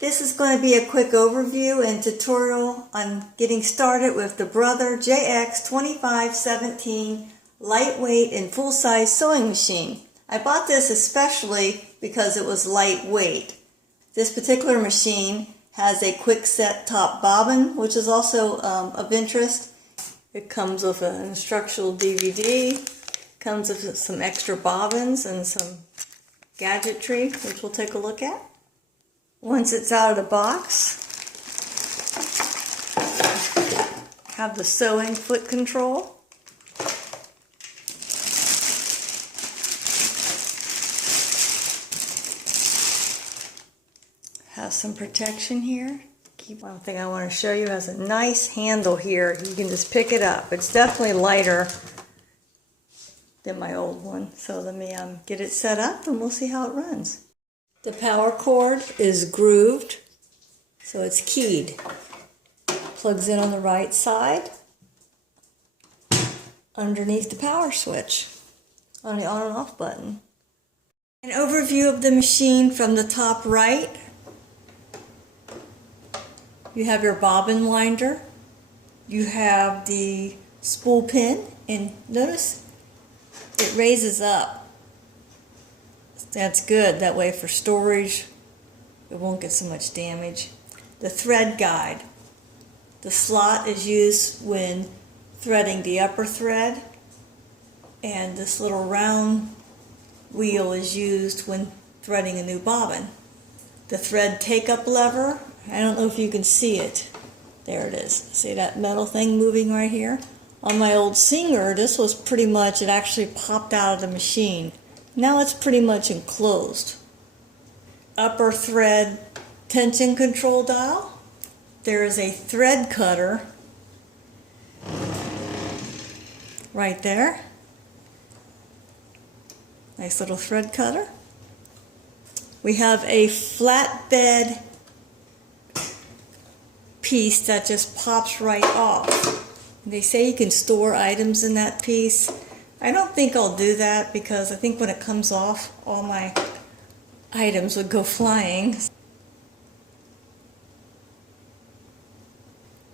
This is going to be a quick overview and tutorial on getting started with the Brother JX2517 lightweight and full-size sewing machine. I bought this especially because it was lightweight. This particular machine has a quick set top bobbin, which is also of interest. It comes with an instructional DVD, comes with some extra bobbins and some gadgetry, which we'll take a look at. Once it's out of the box, have the sewing foot control. Has some protection here. One thing I want to show you has a nice handle here. You can just pick it up. It's definitely lighter than my old one. So let me get it set up and we'll see how it runs. The power cord is grooved, so it's keyed. Plugs in on the right side underneath the power switch on the on and off button. An overview of the machine from the top right. You have your bobbin winder, you have the spool pin, and notice it raises up. That's good, that way for storage it won't get so much damage. The thread guide. The slot is used when threading the upper thread, and this little round wheel is used when threading a new bobbin. The thread take-up lever, I don't know if you can see it. There it is. See that metal thing moving right here? On my old Singer, this was pretty much, it actually popped out of the machine. Now it's pretty much enclosed. Upper thread tension control dial. There is a thread cutter right there. Nice little thread cutter. We have a flatbed piece that just pops right off. They say you can store items in that piece. I don't think I'll do that because I think when it comes off, all my items would go flying.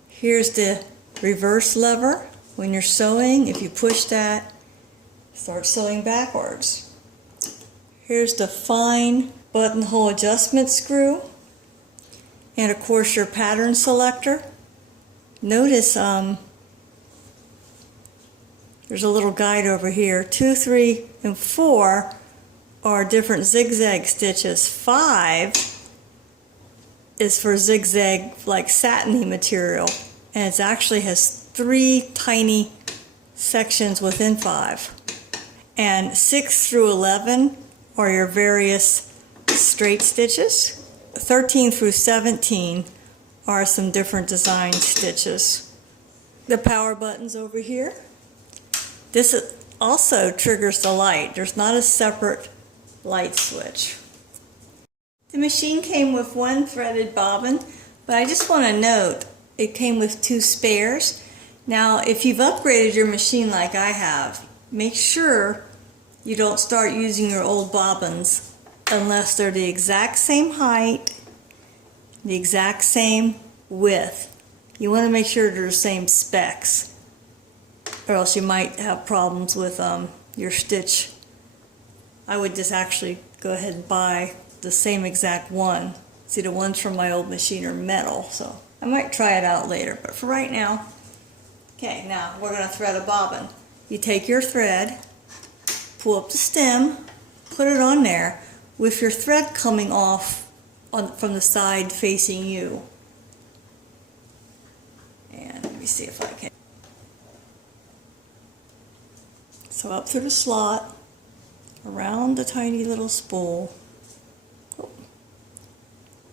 Here's the reverse lever. When you're sewing, if you push that, start sewing backwards. Here's the fine buttonhole adjustment screw. And of course your pattern selector. Notice there's a little guide over here. 2, 3, and 4 are different zigzag stitches. 5 is for zigzag like satiny material. And it actually has 3 tiny sections within 5. And 6 through 11 are your various straight stitches. 13 through 17 are some different design stitches. The power buttons over here. This also triggers the light. There's not a separate light switch. The machine came with 1 threaded bobbin, but I just want to note it came with 2 spares. Now if you've upgraded your machine like I have, make sure you don't start using your old bobbins unless they're the exact same height, the exact same width. You want to make sure they're the same specs, or else you might have problems with your stitch. I would just actually go ahead and buy the same exact one. See, the ones from my old machine are metal, so I might try it out later, but for right now. Okay, now we're going to thread a bobbin. You take your thread, pull up the stem, put it on there with your thread coming off from the side facing you. And let me see if I can. So up through the slot, around the tiny little spool. Oh,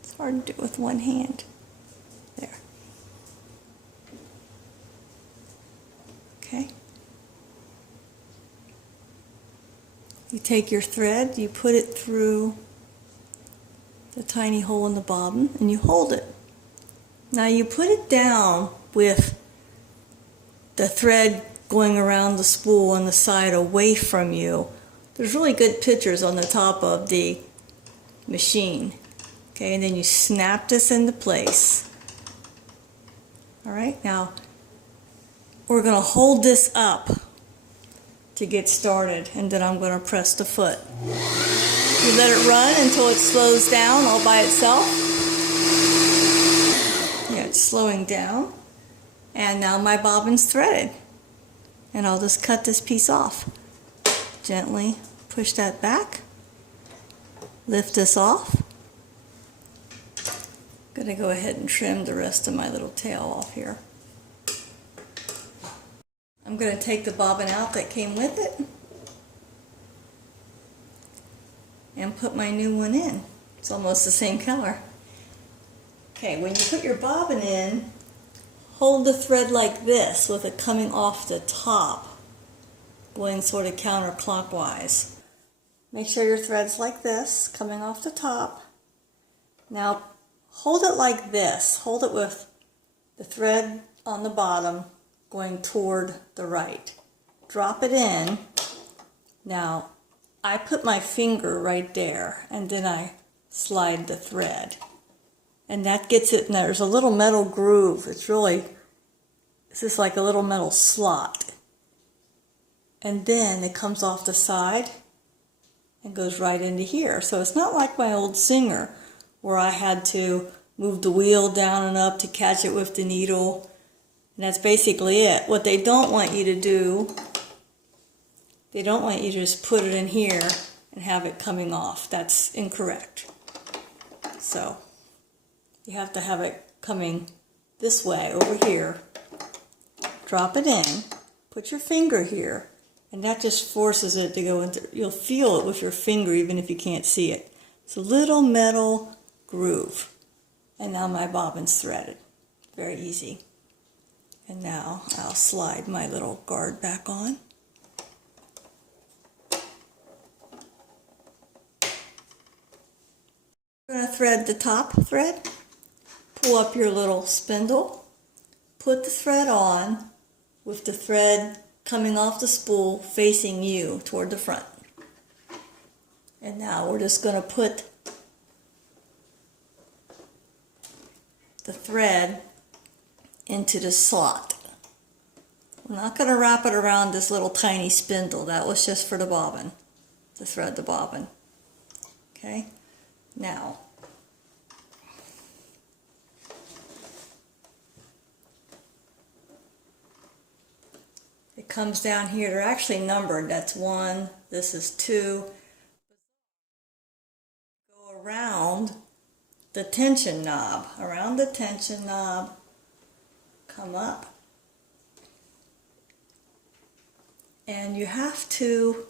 it's hard to do with one hand. There. Okay. You take your thread, you put it through the tiny hole in the bobbin, and you hold it. Now you put it down with the thread going around the spool on the side away from you. There's really good pictures on the top of the machine. Okay, and then you snap this into place. All right, now we're going to hold this up to get started, and then I'm going to press the foot. You let it run until it slows down all by itself. Yeah, it's slowing down. And now my bobbin's threaded. And I'll just cut this piece off. Gently push that back. Lift this off. I'm going to go ahead and trim the rest of my little tail off here. I'm going to take the bobbin out that came with it and put my new one in. It's almost the same color. Okay, when you put your bobbin in, hold the thread like this with it coming off the top, going sort of counterclockwise. Make sure your thread's like this, coming off the top. Now hold it like this. Hold it with the thread on the bottom going toward the right. Drop it in. Now I put my finger right there and then I slide the thread. And that gets it, and there's a little metal groove. It's just like a little metal slot. And then it comes off the side and goes right into here. So it's not like my old Singer where I had to move the wheel down and up to catch it with the needle. And that's basically it. What they don't want you to do, they don't want you to just put it in here and have it coming off. That's incorrect. So you have to have it coming this way over here. Drop it in, put your finger here, and that just forces it to go into, you'll feel it with your finger even if you can't see it. It's a little metal groove. And now my bobbin's threaded. Very easy. And now I'll slide my little guard back on. We're going to thread the top thread. Pull up your little spindle. Put the thread on with the thread coming off the spool facing you toward the front. And now we're just going to put the thread into the slot. We're not going to wrap it around this little tiny spindle. That was just for the bobbin, to thread the bobbin. Okay, now it comes down here. They're actually numbered. That's 1, this is 2. Go around the tension knob, come up, and you have to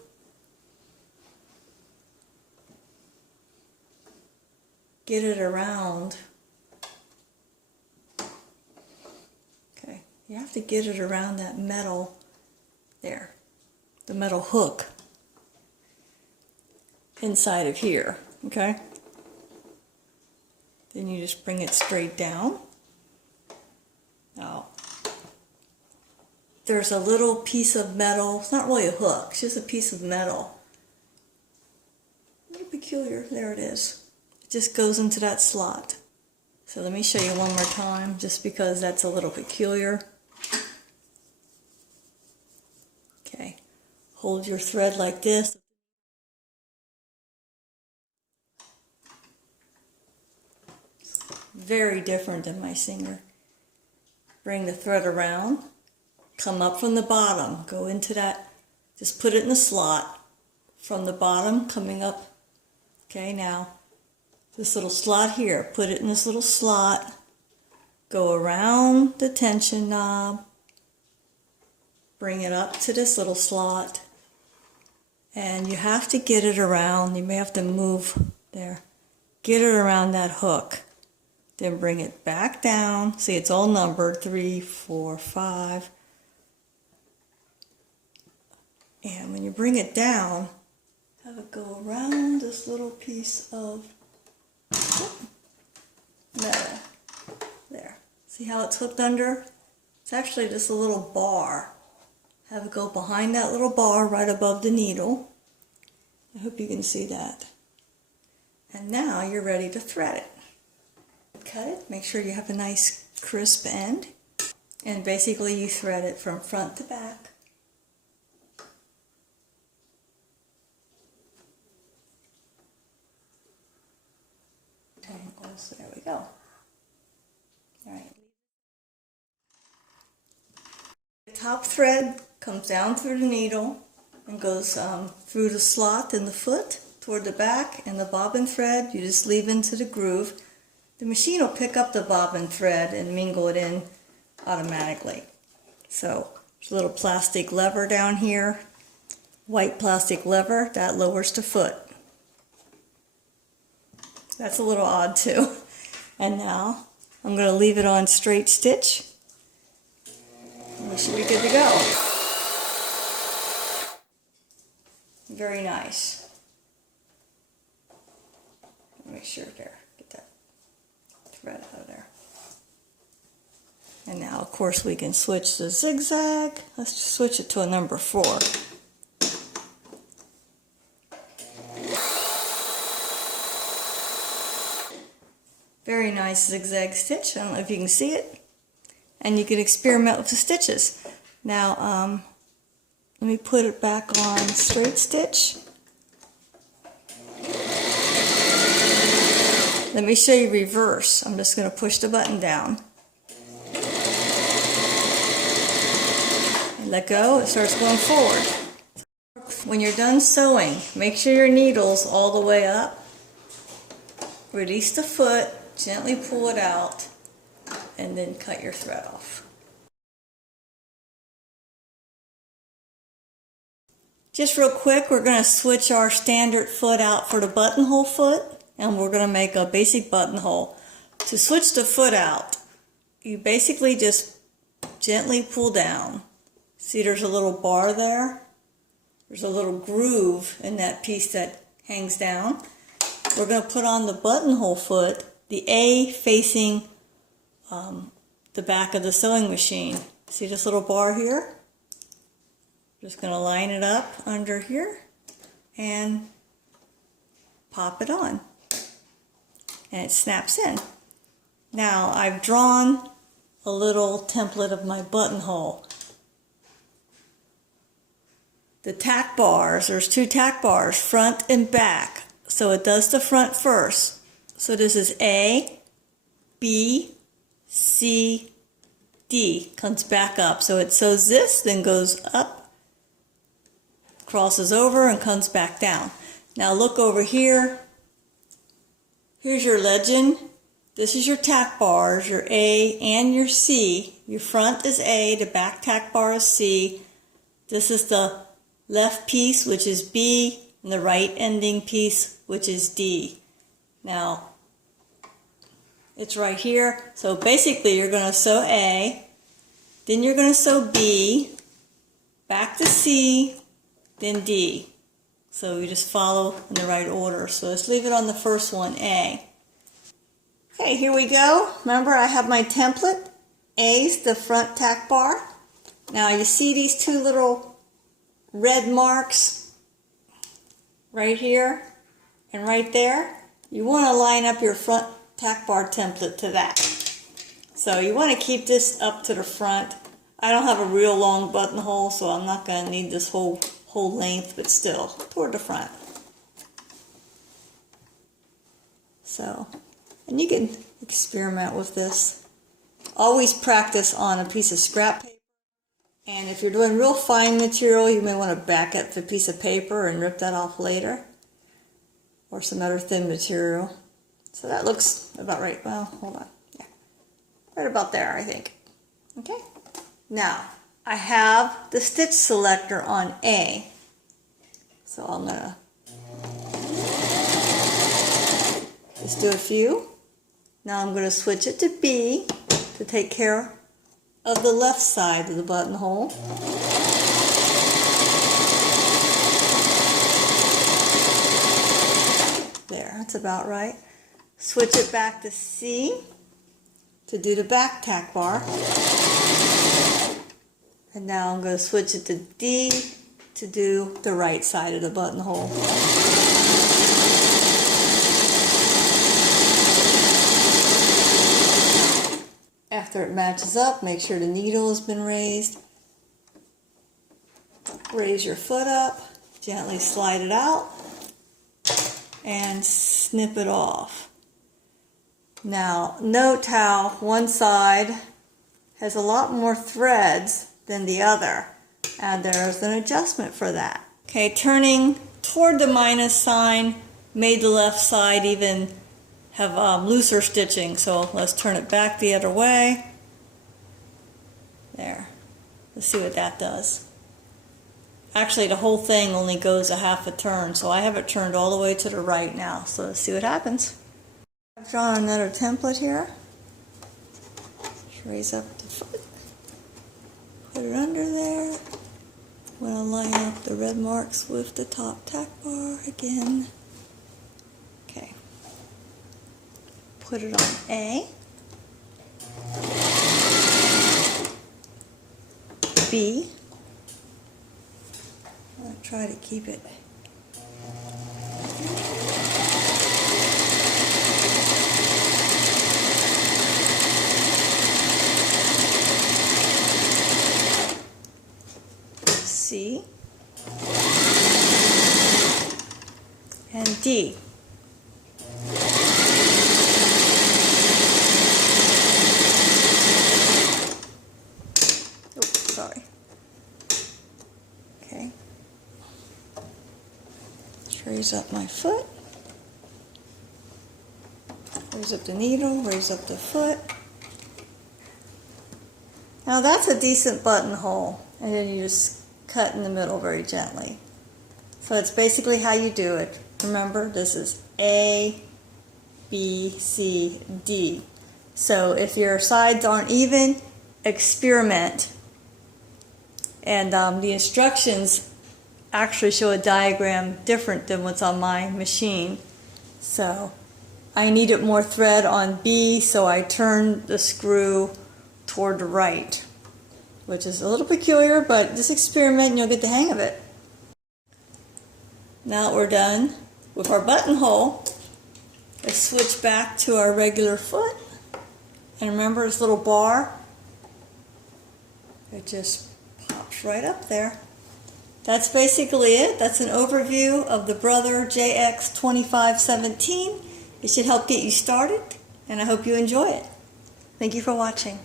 get it around. Okay, you have to get it around that metal there, the metal hook inside of here, okay? Then you just bring it straight down. Now, there's a little piece of metal. It's not really a hook, it's just a piece of metal. A little peculiar. There it is. It just goes into that slot. So let me show you one more time, just because that's a little peculiar. Okay, hold your thread like this. Very different than my Singer. Bring the thread around, come up from the bottom, go into that, just put it in the slot from the bottom coming up. Okay, now this little slot here, put it in this little slot, go around the tension knob, bring it up to this little slot, and you have to get it around. You may have to move there, get it around that hook. Then bring it back down. See, it's all numbered, 3, 4, 5. And when you bring it down, have it go around this little piece of metal. There. See how it's hooked under? It's actually just a little bar. Have it go behind that little bar right above the needle. I hope you can see that. And now you're ready to thread it. cut it, make sure you have a nice crisp end. And basically you thread it from front to back. Tangles, there we go. Alright. The top thread comes down through the needle and goes through the slot in the foot toward the back, and the bobbin thread you just leave into the groove. The machine will pick up the bobbin thread and mingle it in automatically. So there's a little plastic lever down here, white plastic lever that lowers the foot. That's a little odd too. And now I'm going to leave it on straight stitch. We should be good to go. Very nice. Make sure there, get that thread out of there. And now, of course, we can switch the zigzag. Let's just switch it to a number 4. Very nice zigzag stitch. I don't know if you can see it. And you can experiment with the stitches. Now, let me put it back on straight stitch. Let me show you reverse. I'm just going to push the button down. And let go, it starts going forward. When you're done sewing, make sure your needle's all the way up. Release the foot, gently pull it out, and then cut your thread off. Just real quick, we're going to switch our standard foot out for the buttonhole foot, and we're going to make a basic buttonhole. To switch the foot out, you basically just gently pull down. See, there's a little bar there? There's a little groove in that piece that hangs down. We're going to put on the buttonhole foot, the A facing the back of the sewing machine. See this little bar here? Just going to line it up under here and pop it on. And it snaps in. Now I've drawn a little template of my buttonhole. The tack bars, there's 2 tack bars, front and back. So it does the front first. So this is A, B, C, D. Comes back up. So it sews this, then goes up, crosses over, and comes back down. Now look over here. Here's your legend. This is your tack bars, your A and your C. Your front is A, the back tack bar is C. This is the left piece, which is B, and the right ending piece, which is D. Now, it's right here. So basically you're going to sew A, then you're going to sew B, back to C, then D. So you just follow in the right order. So let's leave it on the first one, A. Okay, here we go. Remember, I have my template. A's the front tack bar. Now you see these 2 little red marks right here and right there? You want to line up your front tack bar template to that. So you want to keep this up to the front. I don't have a real long buttonhole, so I'm not going to need this whole length, but still toward the front. So, and you can experiment with this. Always practice on a piece of scrap paper. And if you're doing real fine material, you may want to back up the piece of paper and rip that off later. Or some other thin material. So that looks about right. Well, hold on. Yeah. Right about there, I think. Okay. Now, I have the stitch selector on A. So I'm going to just do a few. Now I'm going to switch it to B to take care of the left side of the buttonhole. There, that's about right. Switch it back to C to do the back tack bar. And now I'm going to switch it to D to do the right side of the buttonhole. After it matches up, make sure the needle has been raised. Raise your foot up, gently slide it out, and snip it off. Now, note how one side has a lot more threads than the other, and there's an adjustment for that. Okay, turning toward the minus sign made the left side even have looser stitching, so let's turn it back the other way. There. Let's see what that does. Actually, the whole thing only goes a half a turn, so I have it turned all the way to the right now. So let's see what happens. I've drawn another template here. Just raise up the foot. Put it under there. I'm going to line up the red marks with the top tack bar again. Okay. Put it on A. B. I'll try to keep it. C. And D. Oh, sorry. Okay. Let's raise up my foot. Raise up the needle, raise up the foot. Now that's a decent buttonhole, and then you just cut in the middle very gently. So it's basically how you do it. Remember, this is A, B, C, D. So if your sides aren't even, experiment. And the instructions actually show a diagram different than what's on my machine. So I needed more thread on B, so I turned the screw toward the right, which is a little peculiar, but just experiment and you'll get the hang of it. Now that we're done with our buttonhole, let's switch back to our regular foot. And remember this little bar? It just pops right up there. That's basically it. That's an overview of the Brother JX2517. It should help get you started, and I hope you enjoy it. Thank you for watching.